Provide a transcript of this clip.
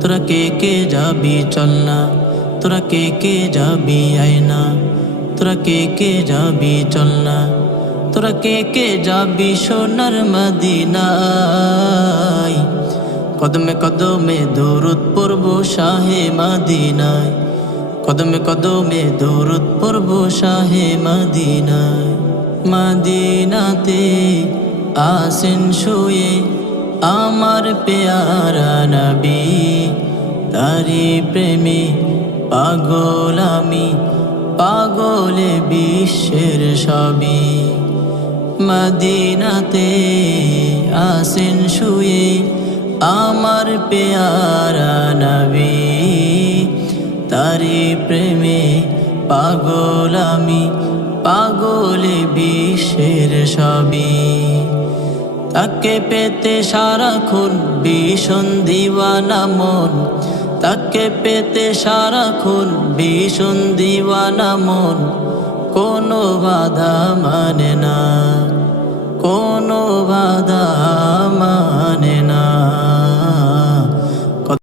তোরা কে কে যাবি চল না, তোরা কে কে যাবি আয় না, তোরা কে কে যাবি চল না, তোরা কে কে যাবি সোনার মদিনায়। কদমে কদমে দরুদ পড়ব শাহে মদিনায়, কদমে কদমে দরুদ পড়ব শাহে মদিনায়। মদিনাতে আসেন শুয়ে আমার পেয়ারা নবী, তারি প্রেমে পাগল আমি, পাগলে বিশ্বের সবই। মদিনাতে আসেন শুয়ে আমার পেয়ারা নবী, তারি প্রেমে পাগল আমি, পাগলে বিশ্বের সবই। তাকে পেতে সারাক্ষণ ভীষণ দিওয়ানা মন, তাকে পেতে সারাক্ষণ ভীষণ দিওয়ানা মন। কোনো বাধা মানে না, কোনো বাধা